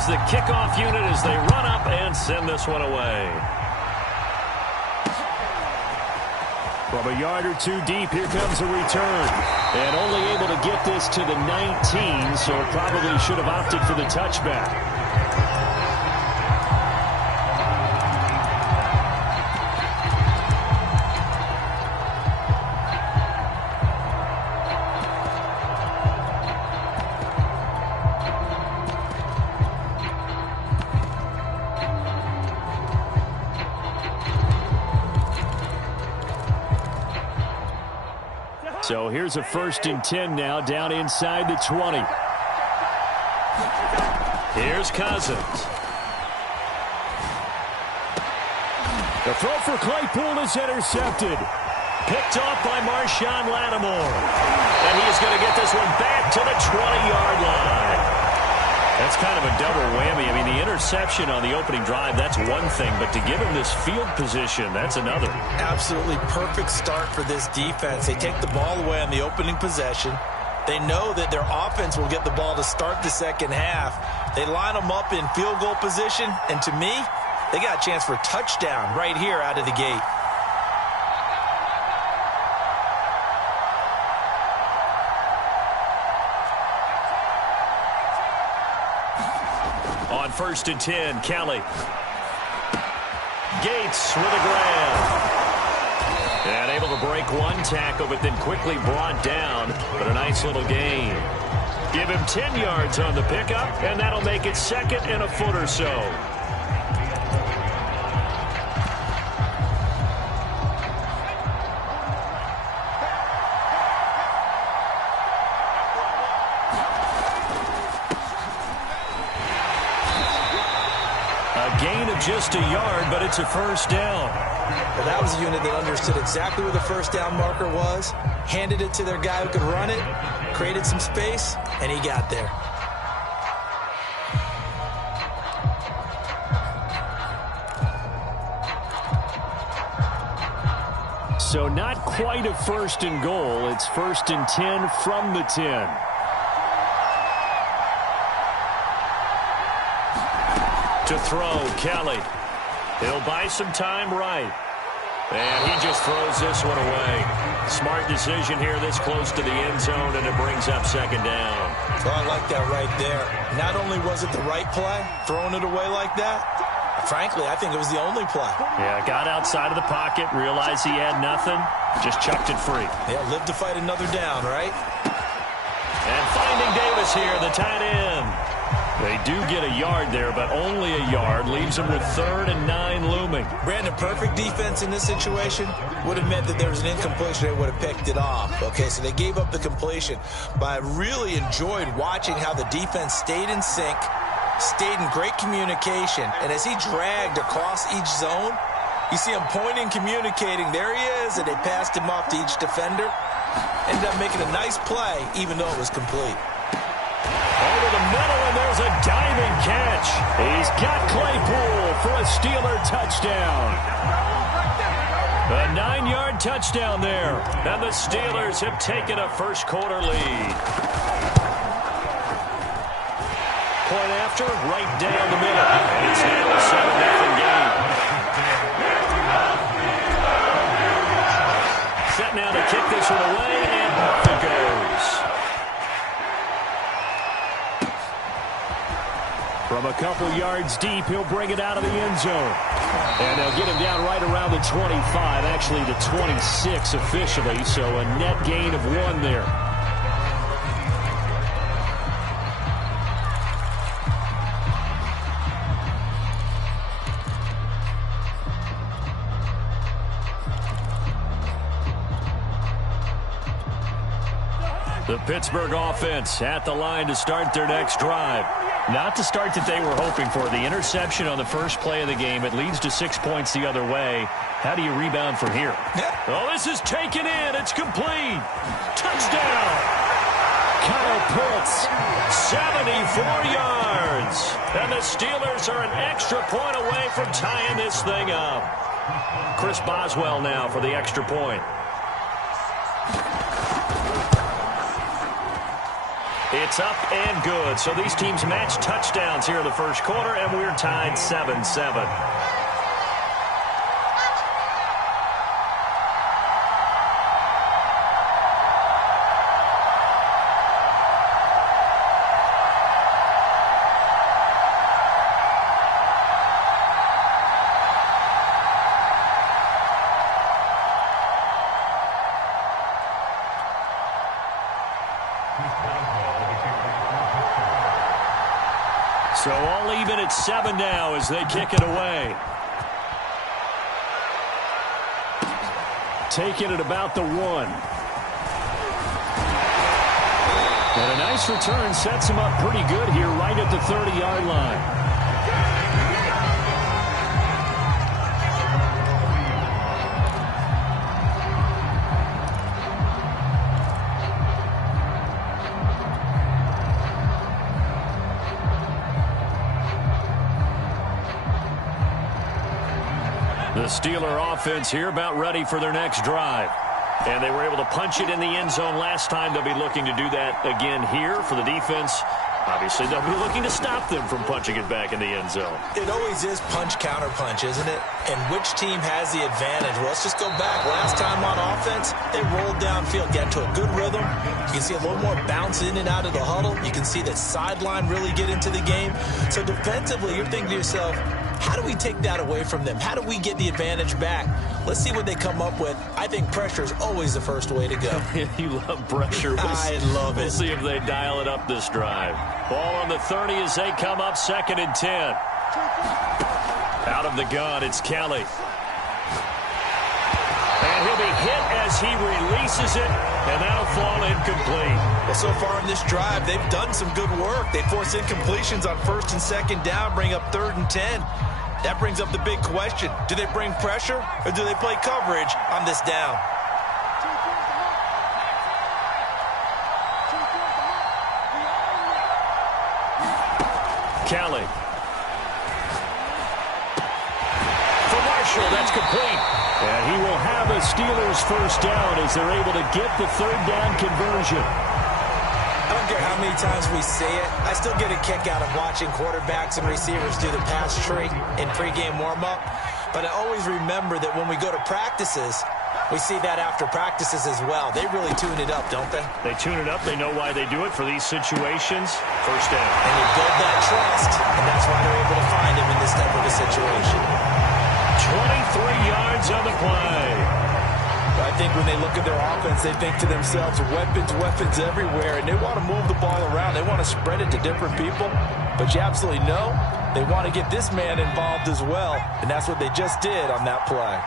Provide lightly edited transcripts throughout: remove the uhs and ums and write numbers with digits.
is the kickoff unit as they run up and send this one away. From a yard or two deep, here comes a return. And only able to get this to the 19, so probably should have opted for the touchback. So here's a 1st and 10 now, down inside the 20. Here's Cousins. The throw for Claypool is intercepted. Picked off by Marshawn Lattimore. And he's going to get this one back to the 20-yard line. That's kind of a double whammy. I mean, the interception on the opening drive, that's one thing. But to give him this field position, that's another. Absolutely perfect start for this defense. They take the ball away on the opening possession. They know that their offense will get the ball to start the second half. They line them up in field goal position. And to me, they got a chance for a touchdown right here out of the gate. On 1st and 10, Kelly. Gates with a grab. And able to break one tackle, but then quickly brought down. But a nice little gain. Give him 10 yards on the pickup, and that'll make it 2nd and a foot or so. Gain of just a yard, but it's a 1st down. Well, that was a unit that understood exactly where the 1st down marker was, handed it to their guy who could run it, created some space, and he got there. So not quite a 1st and goal. It's 1st and 10 from the 10. To throw, Kelly. He'll buy some time right. And he just throws this one away. Smart decision here this close to the end zone, and it brings up 2nd down. Well, I like that right there. Not only was it the right play, throwing it away like that, frankly, I think it was the only play. Yeah, got outside of the pocket, realized he had nothing, just chucked it free. Yeah, live to fight another down, right? And finding Davis here, the tight end. They do get a yard there, but only a yard. Leaves them with 3rd and 9 looming. Brandon, perfect defense in this situation would have meant that there was an incompletion. They would have picked it off. Okay, so they gave up the completion. But I really enjoyed watching how the defense stayed in sync, stayed in great communication. And as he dragged across each zone, you see him pointing, communicating. There he is, and they passed him off to each defender. Ended up making a nice play, even though it was complete. Over the middle, and there's a diving catch. He's got Claypool for a Steeler touchdown. A 9-yard touchdown there. And the Steelers have taken a first-quarter lead. Point after, right down the middle. And it's now a 7-0 game. Set now to kick this one away, and off it goes. From a couple yards deep, he'll bring it out of the end zone. And they'll get him down right around the 25, actually the 26 officially, so a net gain of 1 there. The Pittsburgh offense at the line to start their next drive. Not the start that they were hoping for. The interception on the first play of the game. It leads to 6 points the other way. How do you rebound from here? Oh, this is taken in. It's complete. Touchdown. Kyle Pitts, 74 yards. And the Steelers are an extra point away from tying this thing up. Chris Boswell now for the extra point. It's up and good. So these teams match touchdowns here in the first quarter, and we're tied 7-7. So all even at 7 now as they kick it away. Taking it about the 1. And a nice return sets him up pretty good here right at the 30-yard line. The Steeler offense here about ready for their next drive. And they were able to punch it in the end zone last time. They'll be looking to do that again here for the defense. Obviously, they'll be looking to stop them from punching it back in the end zone. It always is punch-counter-punch, isn't it? And which team has the advantage? Well, let's just go back. Last time on offense, they rolled downfield, got into a good rhythm. You can see a little more bounce in and out of the huddle. You can see the sideline really get into the game. So defensively, you're thinking to yourself, how do we take that away from them? How do we get the advantage back? Let's see what they come up with. I think pressure is always the first way to go. You love pressure. I love it. We'll see if they dial it up this drive. Ball on the 30 as they come up 2nd and 10. Out of the gun, it's Kelly. And he'll be hit as he releases it, and that'll fall incomplete. Well, so far in this drive, they've done some good work. They force incompletions on 1st and 2nd down, bring up 3rd and 10. That brings up the big question. Do they bring pressure, or do they play coverage on this down? Kelly. For Marshall, that's complete. And he will have a Steelers first down as they're able to get the 3rd down conversion. I don't care how many times we say it, I still get a kick out of watching quarterbacks and receivers do the pass tree in pregame warm-up. But I always remember that when we go to practices, we see that after practices as well. They really tune it up, don't they? They tune it up. They know why they do it for these situations. First down. And you build that trust, and that's why they're able to find him in this type of a situation. 23 yards on the play. I think when they look at their offense, they think to themselves, weapons everywhere, and they want to move the ball around. They want to spread it to different people, but you absolutely know they want to get this man involved as well, and that's what they just did on that play.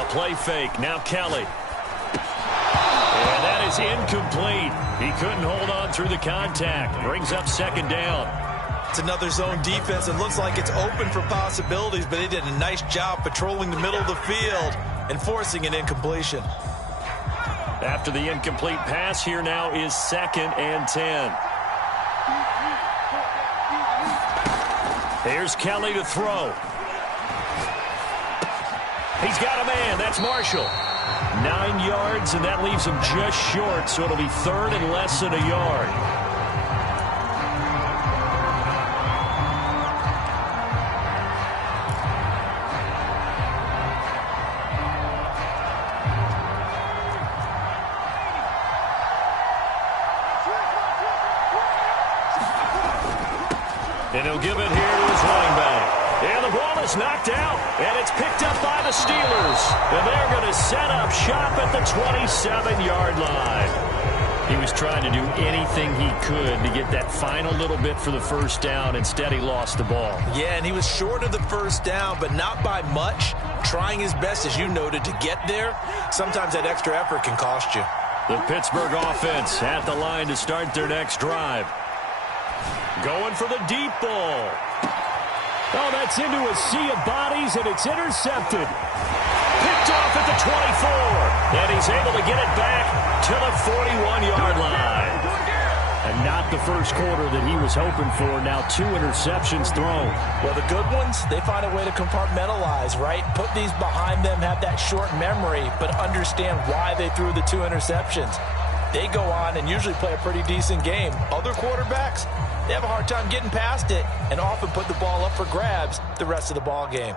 A play fake. Now Kelly. And that is incomplete. He couldn't hold on through the contact. Brings up 2nd down. It's another zone defense. It looks like it's open for possibilities, but they did a nice job patrolling the middle of the field and forcing an incompletion. After the incomplete pass, here now is 2nd and 10. Here's Kelly to throw. He's got a man. That's Marshall. 9 yards, and that leaves him just short, so it'll be 3rd and less than a yard. And he'll give it here to his running back. And the ball is knocked out, and it's picked up by the Steelers. And they're going to set up shop at the 27-yard line. He was trying to do anything he could to get that final little bit for the first down. Instead, he lost the ball. Yeah, and he was short of the first down, but not by much. Trying his best, as you noted, to get there. Sometimes that extra effort can cost you. The Pittsburgh offense at the line to start their next drive. Going for the deep ball. Oh, that's into a sea of bodies, and it's intercepted. Picked off at the 24. And he's able to get it back to the 41-yard line. And not the first quarter that he was hoping for. Now 2 interceptions thrown. Well, the good ones, they find a way to compartmentalize, right? Put these behind them, have that short memory, but understand why they threw the 2 interceptions. they go on and usually play a pretty decent game. Other quarterbacks, they have a hard time getting past it and often put the ball up for grabs the rest of the ball game.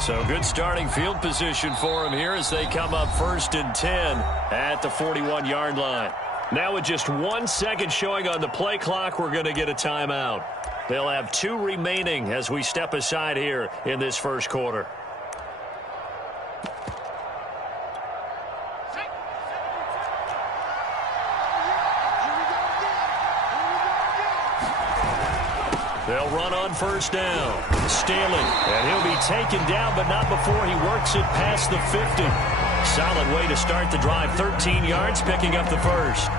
So good starting field position for him here as they come up 1st and 10 at the 41-yard line. Now with just 1 second showing on the play clock, we're going to get a timeout. They'll have 2 remaining as we step aside here in this first quarter. They'll run on 1st down. Staley, and he'll be taken down, but not before he works it past the 50. Solid way to start the drive. 13 yards, picking up the first.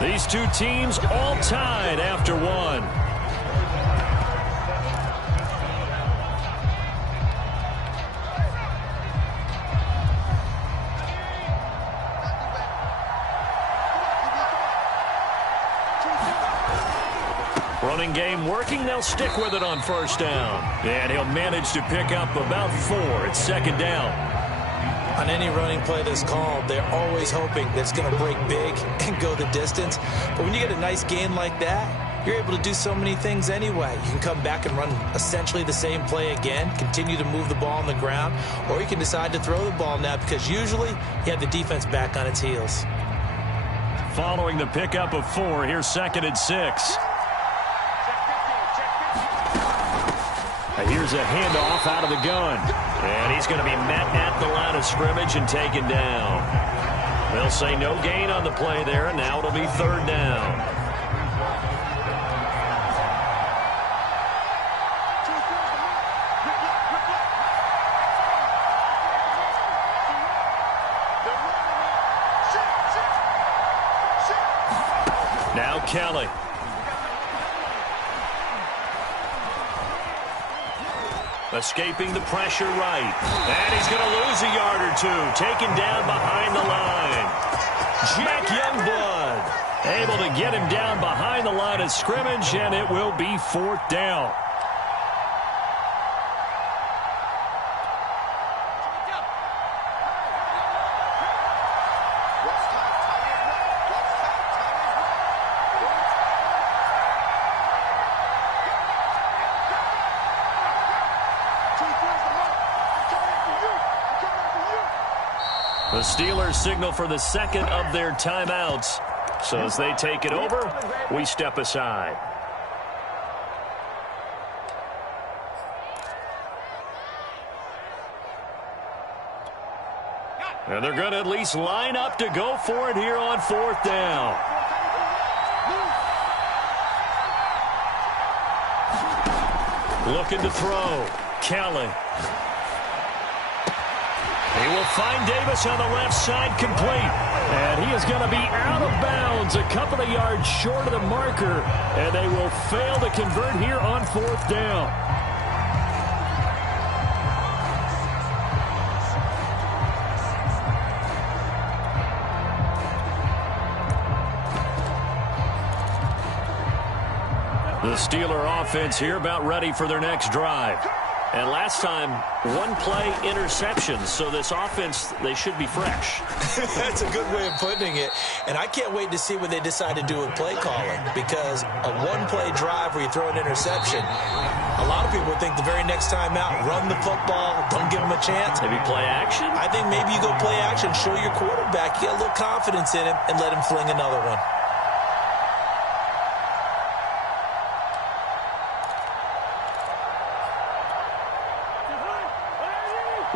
These two teams all tied after one. Running game working. They'll stick with it on 1st down. And he'll manage to pick up about 4. It's 2nd down. On any running play that's called, they're always hoping that it's going to break big and go the distance. But when you get a nice gain like that, you're able to do so many things anyway. You can come back and run essentially the same play again, continue to move the ball on the ground, or you can decide to throw the ball now because usually you have the defense back on its heels. Following the pickup of 4, here's 2nd and 6. Here's a handoff out of the gun. And he's going to be met at the line of scrimmage and taken down. They'll say no gain on the play there, and now it'll be 3rd down. Now Kelly. Escaping the pressure right. And he's going to lose a yard or 2. Taken down behind the line. Jack Youngblood able to get him down behind the line of scrimmage, and it will be 4th down. The Steelers signal for the 2nd of their timeouts. So as they take it over, we step aside. And they're going to at least line up to go for it here on 4th down. Looking to throw. Kelly. He will find Davis on the left side, complete. And he is going to be out of bounds a couple of yards short of the marker. And they will fail to convert here on 4th down. The Steeler offense here about ready for their next drive. And last time, 1 play interception. So this offense, they should be fresh. That's a good way of putting it. And I can't wait to see what they decide to do with play calling. Because a 1-play drive where you throw an interception, a lot of people think the very next time out, run the football, don't give them a chance. Maybe play action? I think maybe you go play action, show your quarterback, you get a little confidence in him, and let him fling another one.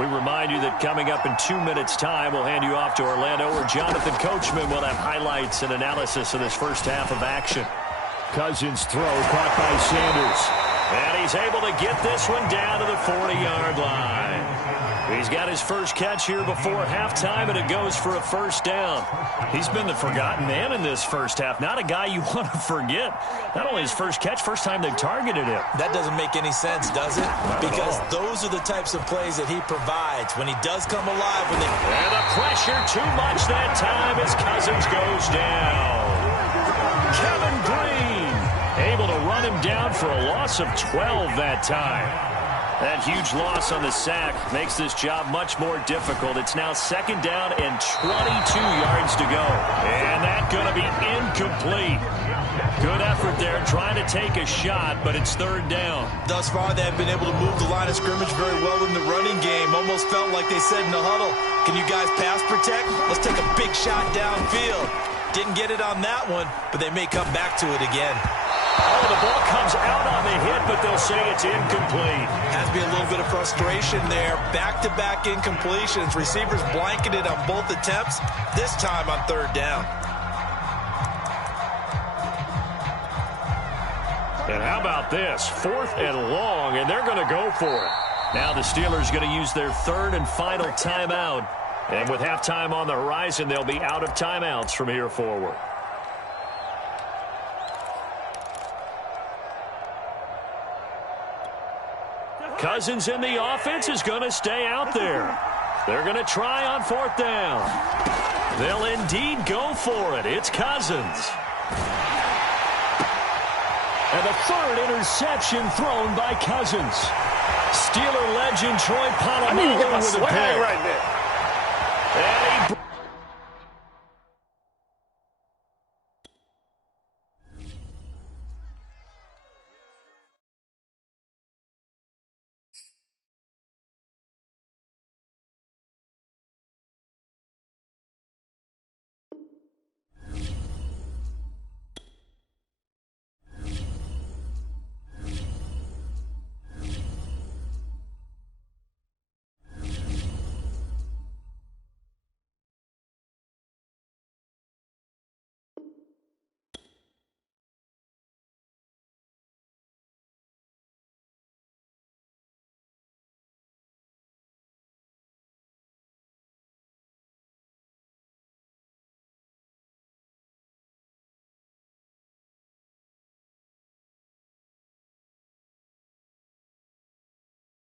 We remind you that coming up in 2 minutes' time, we'll hand you off to Orlando, where Jonathan Coachman will have highlights and analysis of this first half of action. Cousins throw caught by Sanders. And he's able to get this one down to the 40-yard line. He's got his first catch here before halftime, and it goes for a first down. He's been the forgotten man in this first half. Not a guy you want to forget. Not only his first catch, first time they've targeted him. That doesn't make any sense, does it? Because those are the types of plays that he provides when he does come alive. And the pressure too much that time as Cousins goes down. Kevin Green able to run him down for a loss of 12 that time. That huge loss on the sack makes this job much more difficult. It's now second down and 22 yards to go. And that's going to be incomplete. Good effort there trying to take a shot, but it's third down. Thus far, they have been able to move the line of scrimmage very well in the running game. Almost felt like they said in the huddle, can you guys pass protect? Let's take a big shot downfield. Didn't get it on that one, but they may come back to it again. Oh, the ball comes out on the hit, but they'll say it's incomplete. Has to be a little bit of frustration there. Back-to-back incompletions. Receivers blanketed on both attempts, this time on third down. And how about this? 4th and long, and they're going to go for it. Now the Steelers going to use their third and final timeout. And with halftime on the horizon, they'll be out of timeouts from here forward. Cousins in the offense is going to stay out there. They're going to try on 4th down. They'll indeed go for it. It's Cousins. And the third interception thrown by Cousins. Steeler legend Troy Polamalu with a pick. Right there.